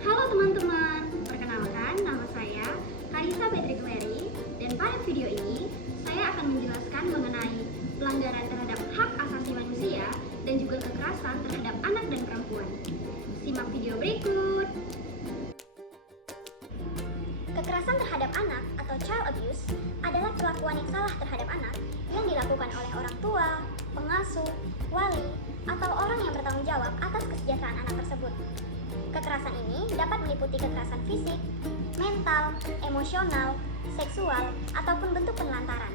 Halo teman-teman, perkenalkan nama saya Karissa Patrick Mary, dan pada video ini saya akan menjelaskan mengenai pelanggaran terhadap hak asasi manusia dan juga kekerasan terhadap anak dan perempuan. Simak video berikut. Kekerasan terhadap anak atau child abuse adalah perlakuan yang salah terhadap anak yang dilakukan oleh orang tua, pengasuh, wali, atau orang yang bertanggung jawab atas kesejahteraan anak tersebut. Kekerasan ini dapat meliputi kekerasan fisik, mental, emosional, seksual, ataupun bentuk penelantaran.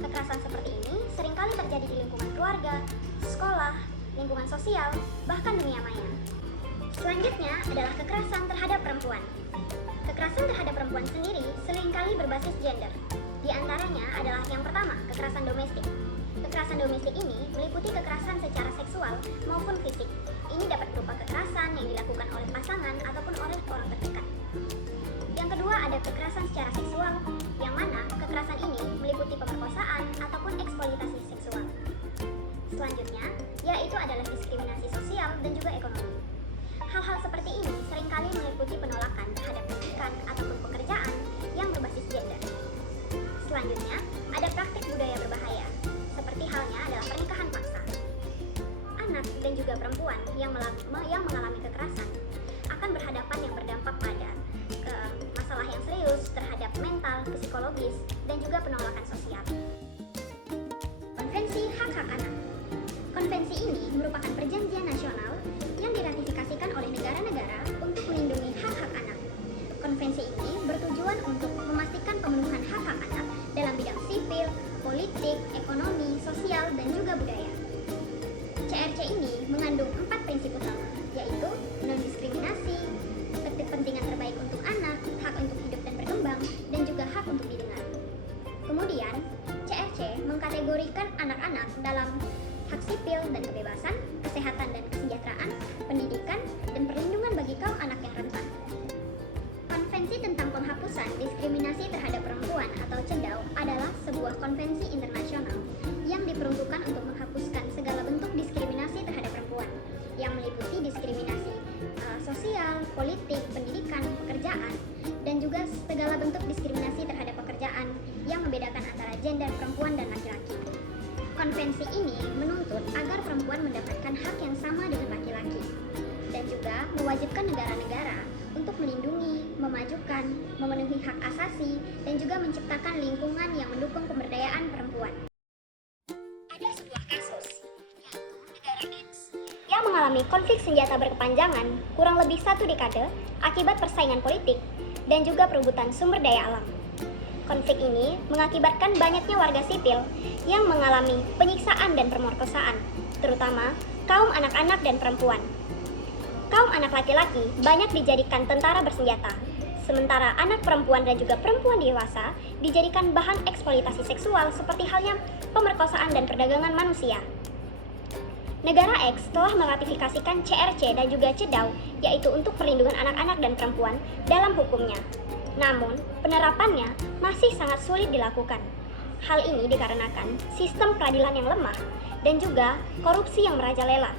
Kekerasan seperti ini seringkali terjadi di lingkungan keluarga, sekolah, lingkungan sosial, bahkan dunia maya. Selanjutnya adalah kekerasan terhadap perempuan. Kekerasan terhadap perempuan sendiri seringkali berbasis gender. Di antaranya adalah yang pertama, kekerasan domestik. Kekerasan domestik ini meliputi kekerasan secara seksual maupun fisik. Ini dapat berupa kekerasan yang dilakukan oleh pasangan ataupun oleh orang terdekat. Yang kedua ada kekerasan secara seksual, yang mana kekerasan ini meliputi pemerkosaan ataupun eksploitasi seksual. Selanjutnya, yaitu adalah diskriminasi sosial dan juga ekonomi. Hal-hal seperti ini seringkali meliputi penolakan terhadap pendidikan ataupun pekerjaan yang berbasis gender. Selanjutnya, ada praktik budaya berbahaya, seperti halnya adalah pernikahan paksa. Anak dan juga perempuan yang mengalami kekerasan akan berhadapan yang berdampak pada masalah yang serius terhadap mental, psikologis, dan juga penolakan sosial. Konvensi Hak-Hak Anak. Konvensi ini merupakan perjanjian nasional yang diratifikasikan oleh negara-negara untuk melindungi hak-hak anak. Konvensi ini bertujuan untuk memastikan pemenuhan hak-hak anak dalam bidang sipil, politik, ekonomi, sosial, dan juga budaya. CRC ini mengandung 4 prinsip utama, yaitu non-diskriminasi, kepentingan terbaik untuk anak, hak untuk hidup dan berkembang, dan juga hak untuk didengar. Kemudian, CRC mengkategorikan anak-anak dalam hak sipil dan kebebasan, kesehatan dan kesejahteraan, pendidikan, dan perlindungan bagi kaum anak yang rentan. Konvensi tentang penghapusan diskriminasi terhadap perempuan atau CEDAW adalah sebuah konvensi internasional yang diperuntukkan untuk menghapuskan segala bentuk diskriminasi terhadap perempuan yang meliputi diskriminasi sosial, politik, pendidikan, pekerjaan, dan juga segala bentuk diskriminasi terhadap pekerjaan yang membedakan antara gender perempuan dan laki-laki. Konvensi ini menuntut agar perempuan mendapatkan hak yang sama dengan laki-laki dan juga mewajibkan negara-negara untuk melindungi, memajukan, memenuhi hak asasi, dan juga menciptakan lingkungan yang mendukung pemberdayaan perempuan. Ada sebuah kasus, yaitu negara X, yang mengalami konflik senjata berkepanjangan kurang lebih 1 dekade akibat persaingan politik dan juga perebutan sumber daya alam. Konflik ini mengakibatkan banyaknya warga sipil yang mengalami penyiksaan dan pemerkosaan, terutama kaum anak-anak dan perempuan. Kaum anak laki-laki banyak dijadikan tentara bersenjata, sementara anak perempuan dan juga perempuan dewasa dijadikan bahan eksploitasi seksual seperti halnya pemerkosaan dan perdagangan manusia. Negara X telah meratifikasikan CRC dan juga CEDAW, yaitu untuk perlindungan anak-anak dan perempuan dalam hukumnya. Namun, penerapannya masih sangat sulit dilakukan. Hal ini dikarenakan sistem peradilan yang lemah dan juga korupsi yang merajalela.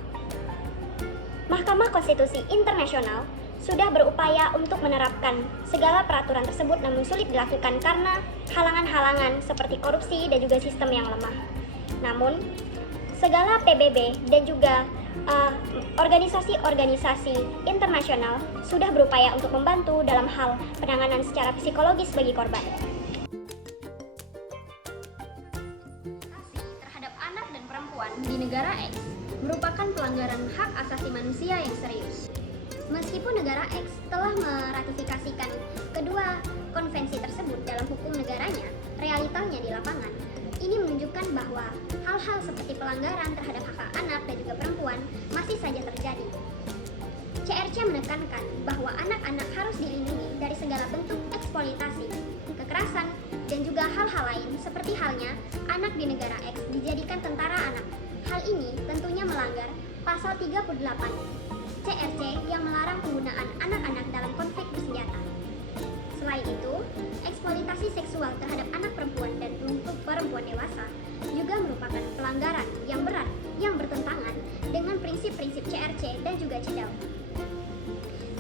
Mahkamah Konstitusi Internasional sudah berupaya untuk menerapkan segala peraturan tersebut, namun sulit dilakukan karena halangan-halangan seperti korupsi dan juga sistem yang lemah. Namun, segala PBB dan juga organisasi-organisasi internasional sudah berupaya untuk membantu dalam hal penanganan secara psikologis bagi korban. Terhadap anak dan perempuan di negara X merupakan pelanggaran hak asasi manusia yang serius. Meskipun negara X telah meratifikasikan kedua konvensi tersebut dalam hukum negaranya, realitanya di lapangan ini menunjukkan bahwa hal-hal seperti pelanggaran terhadap hak anak dan juga perempuan masih saja terjadi. CRC menekankan bahwa anak-anak harus dilindungi dari segala bentuk eksploitasi, kekerasan, dan juga hal-hal lain seperti halnya anak di negara X dijadikan tentara anak. Hal ini tentunya melanggar pasal 38 CRC yang melarang penggunaan anak-anak dalam konflik bersenjata. Selain itu, eksploitasi seksual terhadap anak perempuan dan perempuan dewasa juga merupakan pelanggaran yang berat yang bertentangan dengan prinsip-prinsip CRC dan juga CEDAW.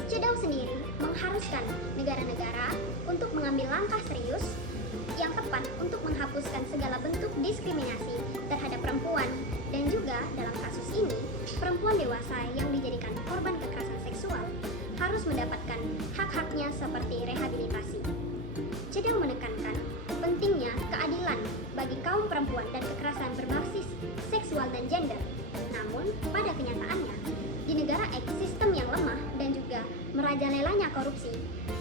CEDAW sendiri mengharuskan negara-negara untuk mengambil langkah serius yang tepat untuk menghapuskan segala bentuk diskriminasi terhadap perempuan, dan juga dalam kasus ini perempuan dewasa yang dijadikan korban kekerasan seksual harus mendapatkan hak-haknya seperti rehabilitasi. CEDAW menekankan pentingnya keadilan bagi kaum perempuan dan kekerasan berbasis seksual dan gender. Namun, pada kenyataannya, di negara X, sistem yang lemah dan juga merajalelanya korupsi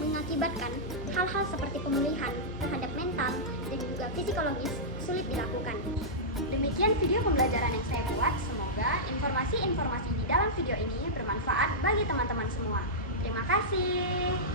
mengakibatkan hal-hal seperti pemulihan terhadap mental dan juga psikologis sulit dilakukan. Demikian video pembelajaran yang saya buat. Semoga informasi-informasi di dalam video ini bermanfaat bagi teman-teman semua. Terima kasih.